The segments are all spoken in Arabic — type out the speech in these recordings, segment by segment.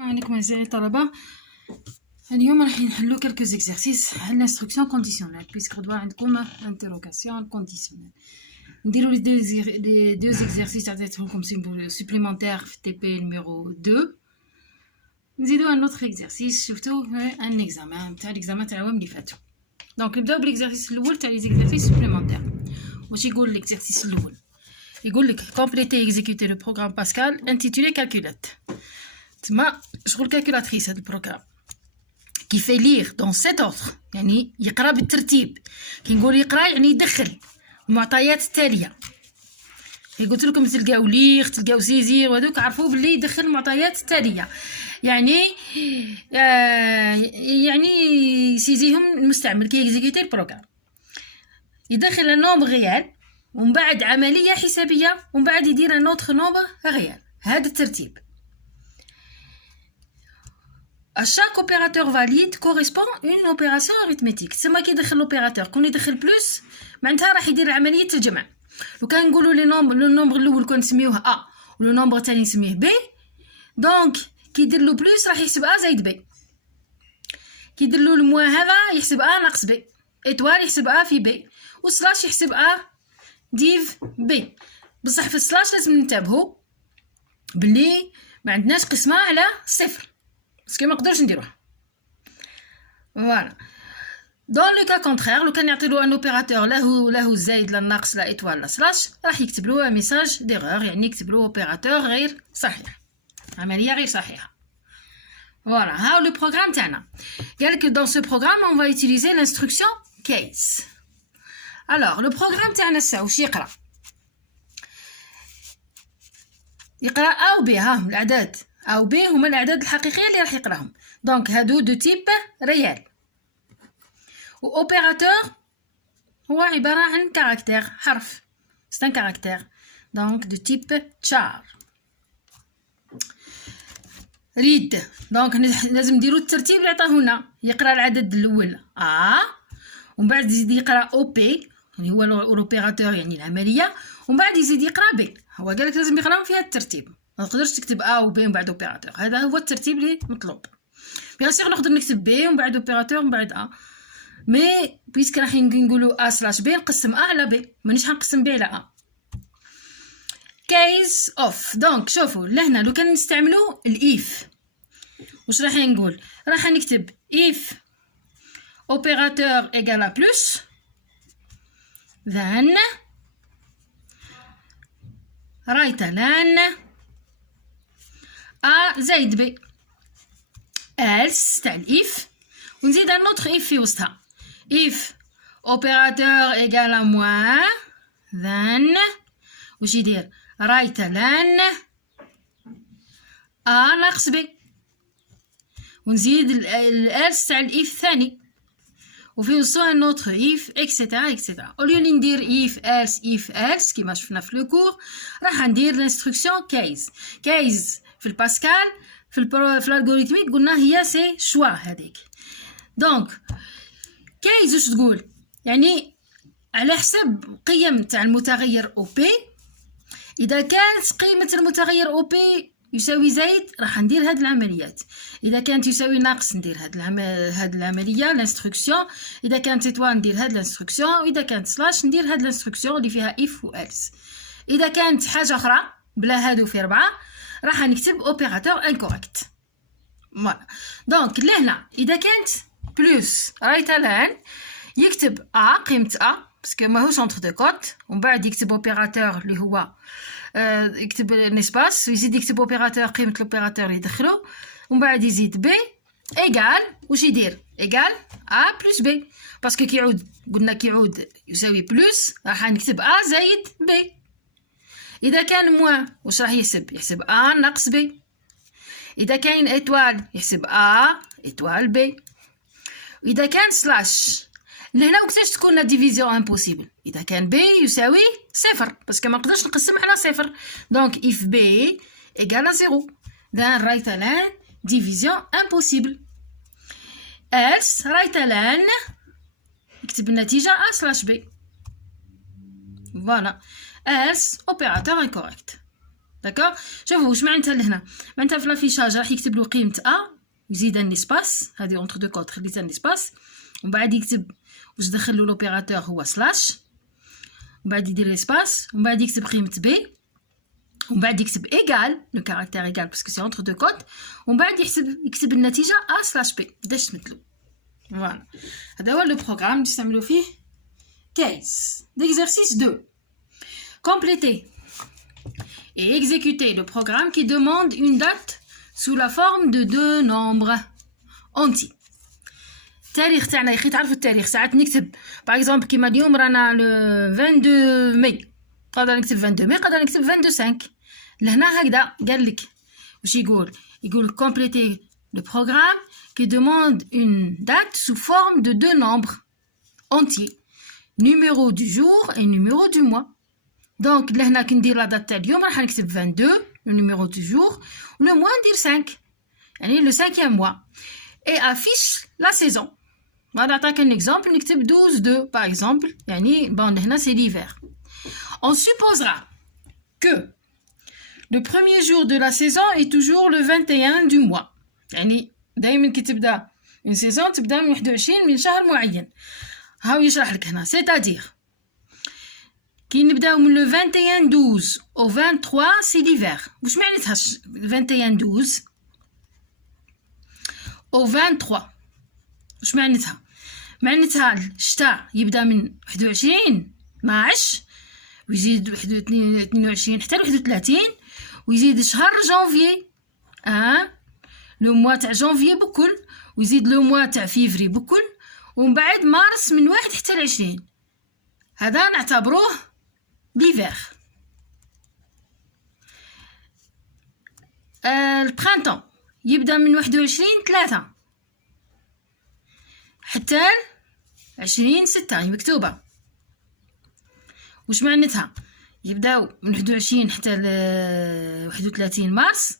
عليكم أعزائي الطلبة. اليوم راح نحلو كالكوز اكزرسيس على الانستركسيون كونديسيونيل بيسك غدوة عندكم انتروغاسيون كونديسيونيل. نديرو لي دو اكزرسيس عطيتهم لكم سوبليمونتير في تي بي نيميرو 2. نزيدو ان اوتر اكزرسيس شفتو ان اكزامان تاع الاكزامان تاع العوام اللي فاتو. دونك نبداو بالاكزرسيس الاول تاع لي زيكزرسيس سوبليمونتير. واش يقول الاكزرسيس الاول؟ يقول لك كومبليتي اكزيكوتي لو بروغرام باسكال انتيتولي كالكولات. تما شغل كالكولاتريس هاد البروغرام كي في لير دون سيت اوردر، يعني يقرا بالترتيب. كي نقول يقرا يعني يدخل المعطيات التاليه. كي قلت لكم تلقاو لير تلقاو سيزير وهذوك عرفوا باللي يدخل المعطيات التاليه، يعني يعني سيزيهم المستعمل كي يكزيكوتي البروغرام يدخل النومبر ريال ومن بعد عمليه حسابيه ومن بعد يدير ان اوتر نومبر ريال. هذا الترتيب. À chaque opérateur valide correspond une opération arithmétique. تسمى كي يدخل لوبيراتور كون يدخل بلس معناتها راح يدير عمليه الجمع. لو كان نقولوا لو نومبر الاول كون نسميوه ا ولو نومبر الثاني نسميه بي، دونك كي يدير له بلس راح يحسب ا زائد بي. كي يدير له الموا هذا يحسب ا ناقص بي، ايطوال يحسب ا في بي، وسلاش يحسب ا ديف بي. بصح في السلاش لازم ننتبهوا بلي ما عندناش قسمه على صفر باسكو ما نقدرش نديروها. فوالا دون لو كا كونترير لو كان يعطيلو ان اوبيراتور له الزايد لا الناقص لا ايطوال لا سلاش راح يكتب له ميساج ديغور، يعني يكتب له اوبيراتور غير صحيح، عمليه غير صحيحه. فوالا ها لو بروغرام تاعنا قالك دون سو بروغرام اون فا يوتيليزي لانستركسيون كيس. الوغ لو بروغرام تاعنا واش يقرا ا و بي. ها الاعداد ا و بي هما الاعداد الحقيقيه اللي راح يقراهم. دونك هادو دو تيب ريال. و اوبيراتور هو عباره عن كاركتير، حرف، سي ان كاركتير دونك دو تيب تشار. ريد دونك لازم نديرو الترتيب اللي عطاهولنا. يقرا العدد الاول ومن بعد يزيد يقرا او بي اللي هو الاوبيراتور يعني العمليه، ومن بعد يزيد يقرا بي. هو قالك لازم يقراهم في هذا الترتيب، ما تقدرش تكتب ا و بي ومن بعد اوبيراتور. هذا هو الترتيب اللي مطلوب. بيان سيغ نقدر نكتب بي ومن بعد اوبيراتور ومن بعد ا، مي بيسك راح نقولوا ا سلاش بي نقسم ا على بي، مانيش حنقسم بي على ا. كيس اوف دونك شوفوا لهنا لو كان نستعملوا الايف واش راح نقول؟ راح نكتب ايف اوبيراتور ايغال ا بلس then رايت لان ا زائد بي else تاع الايف، ونزيد ان اوتر ايف في وسطها. اف اوبيراتور ايغال ا موان then واش يدير؟ رايت لان ا ناقص بي، ونزيد الالس تاع الايف الثاني وفي وسطو ان اوتر اف اكسيتيرا اكسيتيرا. اوليو ندير اف الس كيما شفنا في لو كور راح ندير لانستركسيون كيز. كيز في الباسكال في الالغوريثميك قلنا هي سي شوا هذيك. دونك كيز واش تقول؟ يعني على حسب قيم تاع المتغير او بي، اذا كانت قيمه المتغير او بي يساوي زايد راح ندير هاد العمليات، اذا كانت يساوي ناقص ندير هاد العمليه لانستركسيون، اذا كانت ايطوال ندير هاد لانستركسيون، واذا كانت سلاش ندير هاد لانستركسيون اللي فيها اف و الس. اذا كانت حاجه اخرى بلا هادو في 4 راح نكتب اوبيراتور انكوريكت. فوالا دونك لهنا اذا كانت بلس رايت الان يكتب ا قيمه ا باسكو ماهوش اونتر دو كوت، ومن بعد يكتب اوبيراتور اللي هو يكتب نيسباس ويزيد يكتب اوبيراتور قيمه الاوبيراتور اللي يدخلو، ومن بعد يزيد بي ايغال واش يدير؟ ايغال ا بلس بي، باسكو كيعود قلنا كيعود يساوي بلس راح نكتب ا زايد بي. اذا كان موان واش راح يحسب ا ناقص بي. اذا كاين ايطوال يحسب ا ايطوال بي. واذا كان سلاش لهنا وقتاش تكون لا ديفيزيون امبوسيبل؟ اذا كان بي يساوي صفر باسكو ما نقدرش نقسم على صفر. دونك اف بي ايغال زيرو then رايت الان ديفيزيون امبوسيبل. else رايت الان يكتب النتيجه ا سلاش بي. فوالا else اوبيراتور انكوريكت. داكوغ. شوفوا واش معناتها لهنا، معناتها في لافيشاج راح يكتب له قيمه ا ويزيد ان اسباس، هذه اونتر دو كوت خليت ان اسباس، ومن بعد يكتب واش دخل له لوبيراتور هو سلاش، ومن بعد يدير اسباس، ومن بعد يكتب قيمه بي، ومن بعد يكتب ايغال لو كاركتير ايغال باسكو سي اونتر دو كوت، ومن بعد يكتب النتيجه ا سلاش بي باش تمثلوا. فوالا هذا هو لو بروغرام اللي نستعملوا فيه case d'exercice 2. Complétez et exécutez le programme qui demande une date sous la forme de deux nombres entiers. التاريخ تاعنا يخي تعرفوا التاريخ ساعات نكتب باغ اكزومبل كيما اليوم رانا لو 22 ماي، قادر نكتب 22 ماي، قادر نكتب 25. لهنا هكذا قال لك واش يقول compléter le programme qui demande une date sous forme de deux nombres entiers, numéro du jour et numéro du mois. Donc لهنا كي ندير لا دات تاع اليوم راح نكتب 22 le numéro du jour, le mois ندير 5 يعني le 5e mois, et affiche la saison. هذا عطاك un exemple نكتب 12/2 par exemple يعني bon هنا c'est l'hiver. On supposera que le premier jour de la saison est toujours le 21 du mois. يعني دائما كي تبدا une saison تبدا من 21 من شهر معين. هاو يشرح لك هنا c'est-à-dire كي نبداو من لو 21/12 au 23 سي ليفير. واش معناتها 21/12 au 23 واش معناتها؟ معناتها الشتاء يبدا من 21 12 ويزيد 22 حتى ل 31 ويزيد شهر جانفي لو موا تاع جانفي بكل، ويزيد لو موا تاع فيفري بكل، ومن بعد مارس من 1 حتى ل 20. هذا نعتبروه l'hiver. البرانتون يبدا من 21/3 حتى 20/6 هي مكتوبه. واش معناتها؟ يبداو من 21 حتى ل 31 مارس،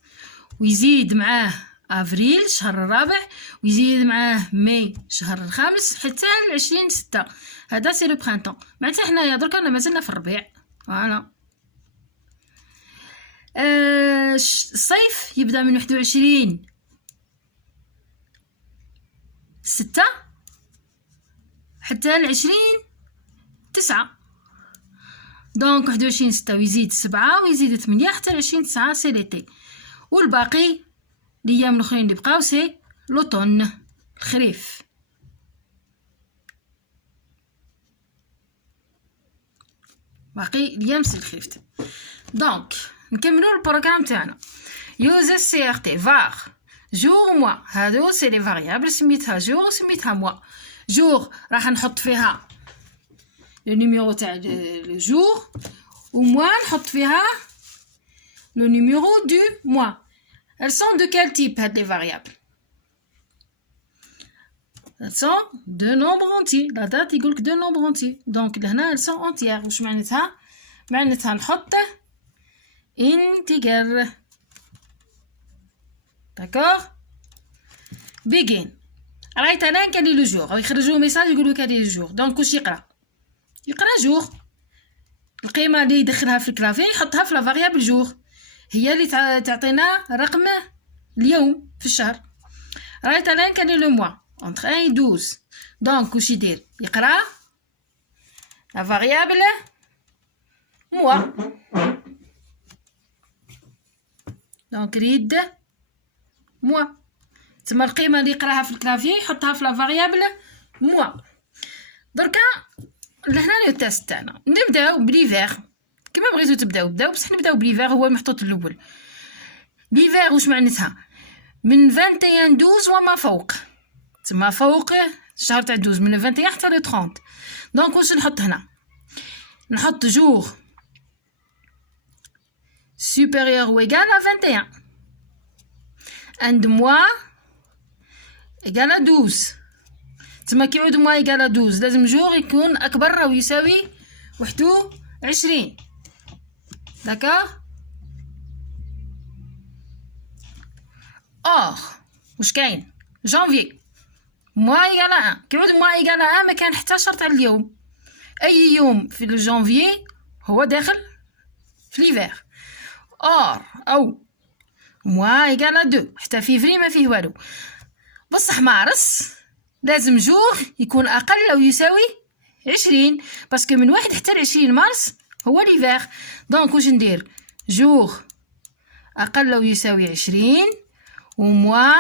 ويزيد معاه افريل شهر الرابع، ويزيد معاه ماي شهر الخامس حتى ل 20/6. هذا سي لو برانتون. معناتها حنايا دركا مازلنا في الربيع. فوالا الصيف يبدا من 21/6 حتى ل 20/9. دونك 21/6 ويزيد 7 ويزيد 8 حتى ل 20/9 سي ليتي. والباقي الايام الاخرين اللي بقاو سي لوطون الخريف. باقي الايام سي الخريف. دونك نكملوا البروغرام تاعنا. يوز سي ار تي var jour mois، هادو سي لي فاريابل سميتها جور سميتها موا. جور راح نحط فيها لو نيميرو تاع لو جور، وموا نحط فيها لو نيميرو دو موا. elles sont de quel type هاد لي فاريابل؟ elles sont de nombres entiers. la date يقولك de nombres entiers، donc لهنا elles sont entières. واش معناتها؟ معناتها نحط integer. d'accord. begin رايت انا كان لي لو جور يخرجوا ميساج يقولوا كان لي جور. دونك واش يقرا جور، القيمه اللي يدخلها في الكلافي يحطها في لا فاريابل جور، هي اللي تعطينا رقم اليوم في الشهر. رايت انا كان لو موا entre 1 et 12. دونك واش يدير؟ يقرا لا فاريابل موا. دونك ريد موا، تما القيمه اللي يقراها في الكلافي يحطها في لا فاريابل موا. دركا لهنا لو تيست تاعنا نبداو بليفير. كما بغيتو تبداو بصح نبداو بليفير، هو المحطوط الاول. ليفير واش معناتها؟ من 21/12 وما فوق، تما فوق الشهر تاع 12 من 21 حتى ل 30. دونك واش نحط هنا؟ نحط جور supérieur ou égal à 21 and mois égal à 12. تما كي يعود mois égal à 12 لازم جور يكون اكبر او يساوي 21. d'accord. or واش كاين؟ جانفي mois égal à 1. كي يعود mois égal à 1 ما كان حتى شرط على اليوم، اي يوم في الجانفي هو داخل في ليفير. اور أو موا إيكال 2. حتى فيفري ما فيه والو، بصح مارس لازم جوغ يكون أقل أو يساوي 20 باسكو من 1 حتى 20 مارس هو ليفير. دونك واش ندير؟ جوغ أقل أو يساوي 20 وموا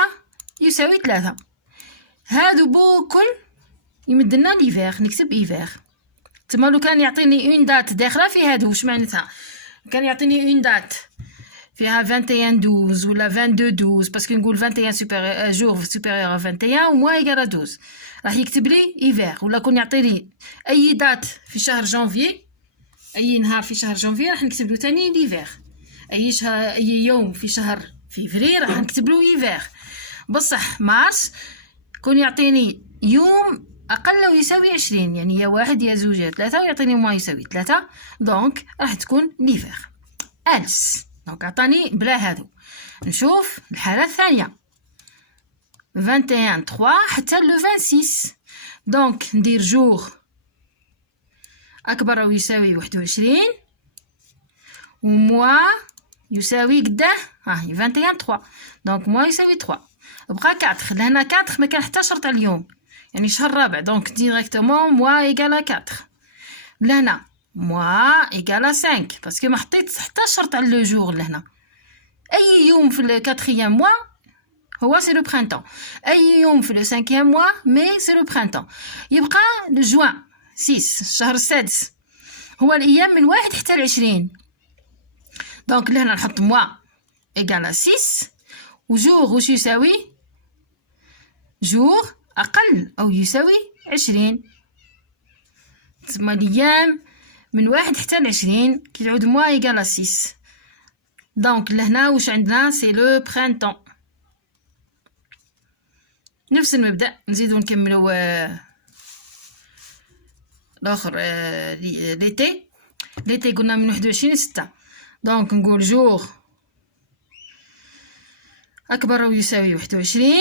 يساوي 3. هادو بوكل يمدلنا ليفير، نكتب إيفير. تما لو كان يعطيني اون دات داخله في هادو واش معناتها؟ كان يعطيني اون دات فيها 21 12 ولا 22 12 باسكو نقول 21 سوبيريور جور سوبيريور 21 وموا ايكال 12 راح يكتب لي ايفير. ولا كون يعطيني اي دات في شهر جانفي، اي نهار في شهر جانفي راح نكتب له تاني ليفير. اي يوم في شهر فيفري راح نكتب له ايفير. بصح مارس كون يعطيني يوم أقل أو يساوي 20، يعني يا 1 يا 2 يا 3 ويعطيني موا يساوي 3، دونك راح تكون ليفير. ألس دونك عطاني بلا هادو. نشوف الحالة الثانية 21 3 حتى لو 26. دونك ندير جوغ أكبر أو يساوي 21 وموا يساوي قداه 21 3. دونك موا يساوي 3. بقى 4. لهنا 4 ما كان حتى شرط على اليوم، يعني شهر رابع. دونك ديريكتومون موا ايكال 4. لهنا موا ايكال 5 باسكو ما حطيت حتى شرط على لو جور. لهنا اي يوم في الكاتريام موا هو سي لو برينتون، اي يوم في لو سانكيام موا مي سي لو برينتون. يبقى جوان 6 الشهر السادس هو الايام من 1 حتى 20. دونك لهنا نحط موا ايكال 6 وجور واش يساوي؟ جور أقل أو يساوي 20. تسمى الأيام من 1 حتى 20 كي تعود موا إيكال 6. دونك لهنا واش عندنا؟ سي لو برينتون. نفس المبدأ نزيدو نكملو الآخر ليتي. ليتي قلنا من 21 6. دونك نقول جور أكبر أو يساوي 21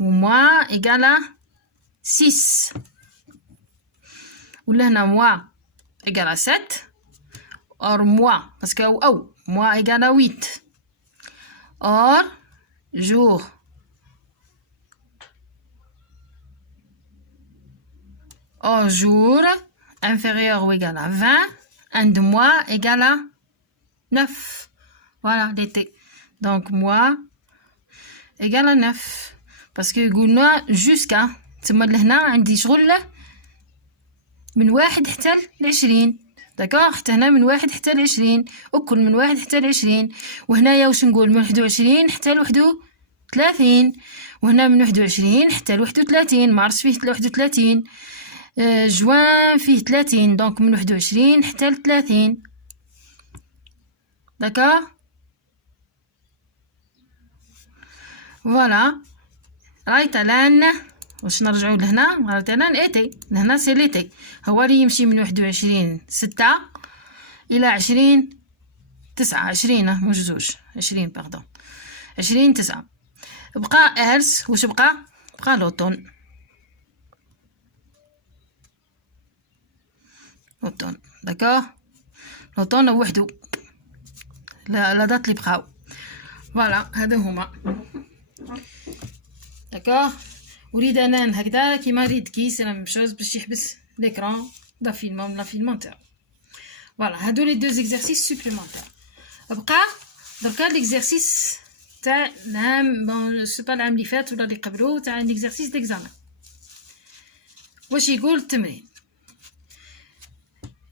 وموا إيكالا 6. ولهنا موا إيكالا 7 اور موا باسكو أو موا إيكالا 8 اور جور اور جور inférieur ou égal à 20 and mois égal à 9. Voilà l'été. Donc mois égal à 9 باسكو قلنا جوسكا. تما لهنا عندي شغل من 1 حتى 20. داكوغ حتى هنا من 1 حتى 20 وكل من 1 حتى 20. وهنايا واش نقول؟ من 21 حتى 31. وهنا من 21 حتى 31. مارس فيه 31 جوان فيه 30. دونك من 21 حتى 30. داكوغ فوالا. رايت الان واش نرجعو لهنا؟ رايت الان ايتي. لهنا سي ليتي هو اللي يمشي من 21 6 الى 20 9. 20 مش زوج 20 باردون 20 9. بقى ارس واش بقى؟ بقى لوطون. لوطون داكوغ. لوطون وحدو لا دات اللي بقاو. فوالا هادو هما. داكوغ. اريد انا هكذا كيما ريد كيس انا مشوز باش يحبس ليكران دا فيلم لا فيلم تاعو. فوالا هادو لي دو زيكزارسيس سوبليمونتير. بقى دركا ليكزارسيس تاع العام بون سي با العام اللي فات ولا اللي قبلو تاع ليكزارسيس ديكزامان. واش يقول التمرين؟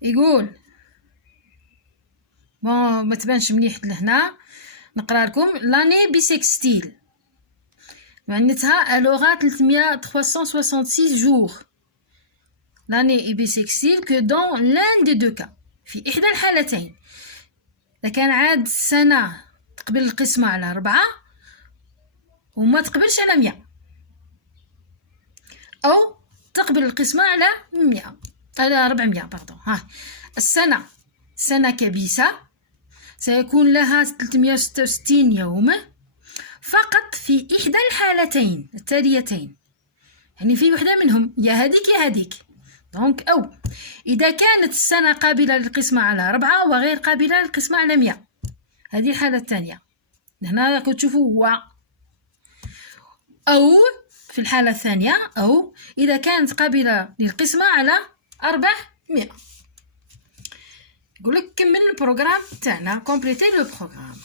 يقول بون ما تبانش مليح لهنا نقرا لكم لاني بيسكستيل معناتها الوغا 366 جور. لاني بيسكستيل كو دون لان دي دو كا في احدى الحالتين. اذا كان عاد السنه تقبل القسمه على 4 وما تقبلش على 100 او تقبل القسمه على 100 على 400 باردون. السنه سنه كبيسه سيكون لها 366 يوم فقط في إحدى الحالتين التاليتين، يعني في وحدة منهم يا هذيك يا هذيك. دونك أو إذا كانت السنة قابلة للقسمة على 4 وغير قابلة للقسمة على 100، هذه الحالة الثانية. هنا راكم تشوفوا هو، أو في الحالة الثانية، أو إذا كانت قابلة للقسمة على 400. يقول لك كمل البروغرام تاعنا، كومبليتي لو بروغرام.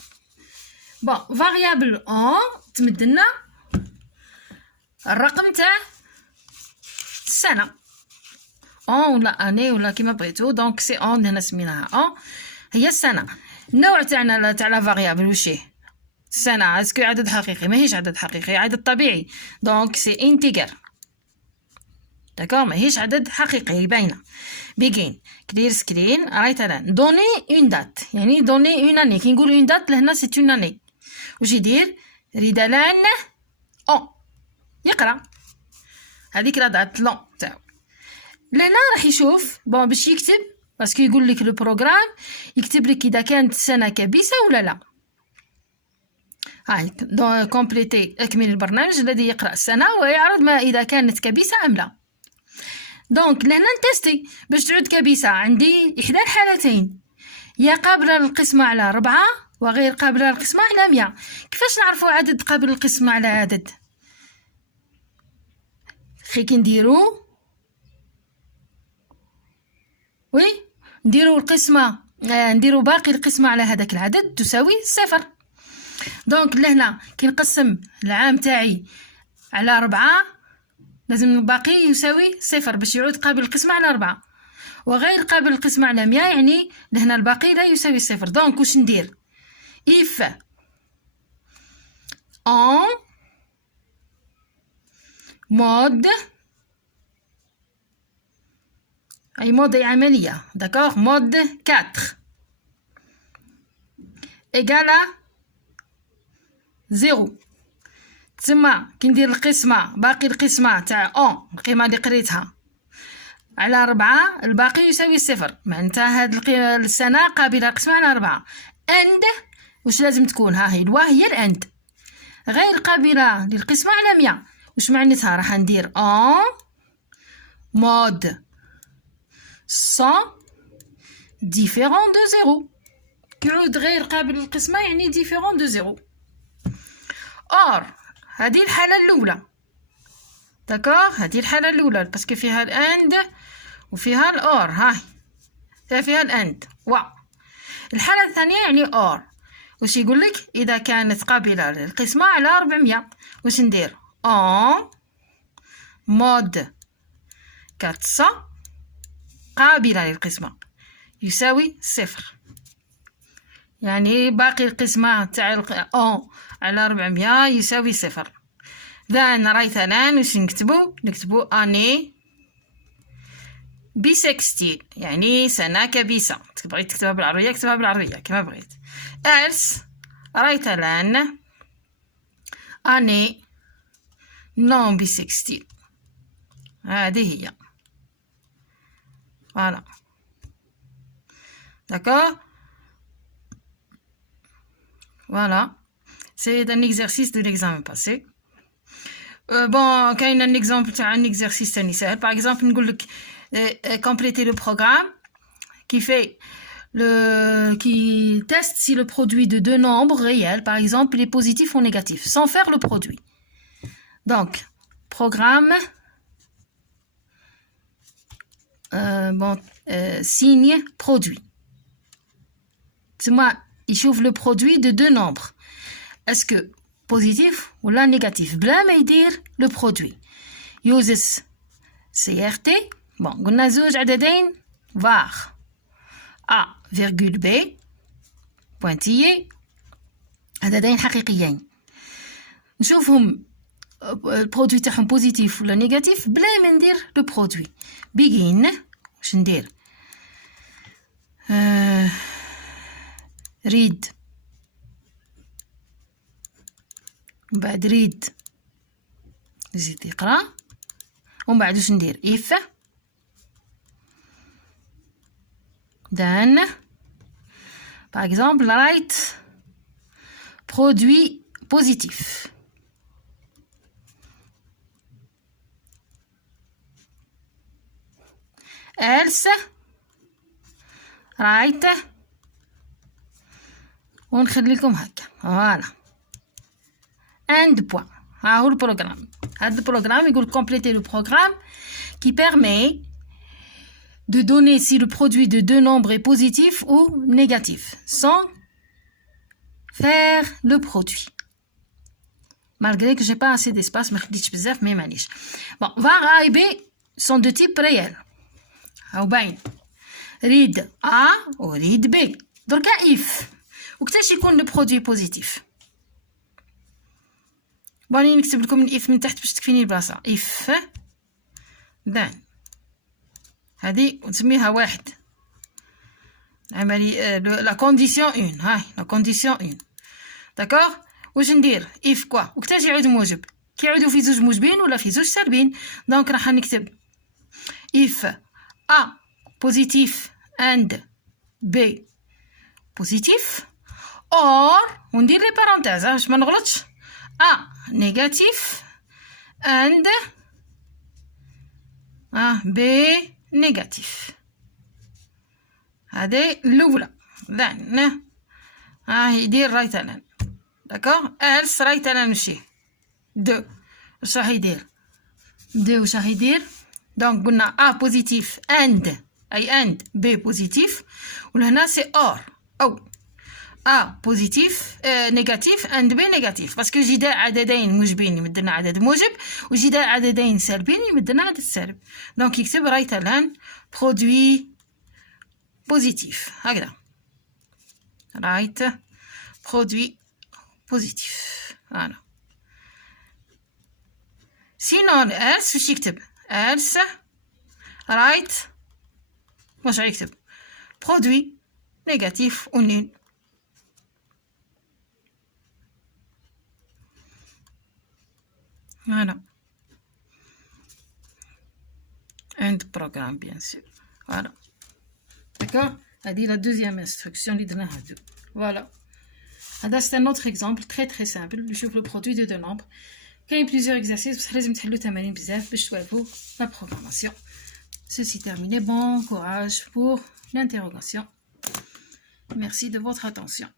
بون فاريابل اون تمد لنا الرقم تاع السنة، اون ولا اني ولا كيما بغيتو. دونك سي اون، هنا سميناها اون، هي السنة. النوع تاعنا تاع لا فاريابل وشيه؟ السنة. اسكو عدد حقيقي؟ ماهيش عدد حقيقي، عدد طبيعي. دونك سي انتيجر، داكور، ماهيش عدد حقيقي باينه. بيجين كلير سكرين. رايت الان دوني اون دات، يعني دوني اون اني. كي نقول اون دات لهنا سي اون اني. واش يدير؟ ريدالان اون، يقرا هذيك لا دات لون تاعو. لهنا راح يشوف بون باش يكتب، باسكو يقول لك لو بروغرام يكتب لك اذا كانت السنه كبيسه ولا لا. هاي دون كومبليتي، اكمل البرنامج الذي يقرا السنه ويعرض ما اذا كانت كبيسه ام لا. دونك لهنا نتستي باش تعود كبيسة. عندي إحدى الحالتين، يا قابلة للقسمة على 4 وغير قابلة للقسمة على 100. كيفاش نعرفوا عدد قابل للقسمة على عدد؟ كي نديرو نديرو القسمة، نديرو باقي القسمة على هذاك العدد تساوي 0. دونك لهنا كي نقسم العام تاعي على 4 لازم الباقي يساوي 0 باش يعود قابل القسمة على 4، وغير قابل القسمة على 100 يعني لهنا الباقي لا يساوي 0. دونك واش ندير؟ if en mode، أي مود أي عملية، داكوغ، مود 4 إيكال 0. تسمى كي ندير القسمة، باقي القسمة تاع اون، القيمة اللي قريتها على 4 الباقي يساوي 0، معناتها هاد السنة قابلة للقسمة على 4. اند واش لازم تكون؟ ها هي الوا هي الاند، غير قابلة للقسمة على 100. واش معناتها؟ راح ندير ان مود 100 ديفيرون دو 0. كيعود غير قابل للقسمة يعني ديفيرون دو 0. اور هذه الحالة الأولى، داكوغ، هذه الحالة الأولى باسكو فيها الاند وفيها الأور. هاي فيها الاند الحالة الثانية يعني اور. واش يقول لك؟ إذا كانت قابلة للقسمة على 400. واش ندير؟ ان مود 400 قابلة للقسمة يساوي 0، يعني باقي القسمة تاع ان على 400 يساوي 0. ذان رايت الان واش نكتبو اني بيسكستيل، يعني سنة كبيسة. بغيت تكتبها بالعربية كتبها بالعربية كما بغيت. else رايت الان اني نون بيسكستيل، هذه هي. فوالا، داكوغ. Voilà, c'est un exercice de l'examen passé. Bon, كاين un exemple تاع un exercice تاني سهل. Par exemple, نقول لك compléter le programme qui teste si le produit de deux nombres réels, par exemple, est positif ou négatif, sans faire le produit. Donc, programme, signe produit. C'est moi. يشوف لو برودوي دو دو نومبر اسكو بوزيتيف ولا نيجاتيف بلا ما يدير لو برودوي. يوزس سي ار تي. بون قلنا زوج عددين فار ا فيرغول بي بوانتيي، عددين حقيقيين، نشوفهم البرودوي تاعهم بوزيتيف ولا نيجاتيف بلا ما ندير لو برودوي. بيجين واش ندير؟ ريد، من بعد ريد نزيد يقرا، ومن بعد واش ندير؟ اف then par exemple write produit positif. else write ونخلي لكم هكا فوالا اند بوان. ها هو البروغرام. هذا البروغرام يقول compléter le programme qui permet de donner si le produit de deux nombres est positif ou négatif sans faire le produit. Malgré que j'ai pas assez d'espace, ما خديتش بزاف مي مانيش. Bon, var A et B sont de type réel. هاو باين. ريد A وريد B. دركا if. وكتاش يكون لو برودوي بوزيتيف. باني نكتب لكم الاف من تحت باش تكفيني البلاصه. اف دان هذه نسميها واحد. عملي لا كونديسيون 1. هاي لا كونديسيون 1 داكوغ. واش ندير اف كوا وكتاش يعود موجب كيعودوا في زوج موجبين ولا في زوج سالبين. دونك راح نكتب اف ا بوزيتيف اند بي بوزيتيف اور وندير لي بارونتيز باش ما نغلطش A négatif and B négatif. هذه الأولى. then يدير رايت ألان داكوغ. else رايت ألان ماشي دو. واش راح يدير دو واش راح يدير. دونك قلنا A بوزيتيف and أي and B بوزيتيف ولهنا سي or أو A بوزيتيف نيجاتيف اند بي نيجاتيف باسكو جداء عددين موجبين يمدلنا عدد موجب وجداء عددين سالبين يمدلنا عدد سالب. دونك يكتب رايت الان برودوي بوزيتيف هكذا رايت برودوي بوزيتيف. فوالا سينون else واش يكتب else رايت واش يكتب برودوي نيجاتيف ونيل. Voilà. End programme, bien sûr. Voilà. D'accord. هذه la deuxième instruction اللي درناها دو. Voilà. هذا c'est un autre exemple très très simple. نشوف le produit de deux nombres. كاين plusieurs exercices بصح لازم تحلوا تمارين بزاف باش توالفوا la programmation. Ceci terminé. Bon courage pour l'interrogation. Merci de votre attention.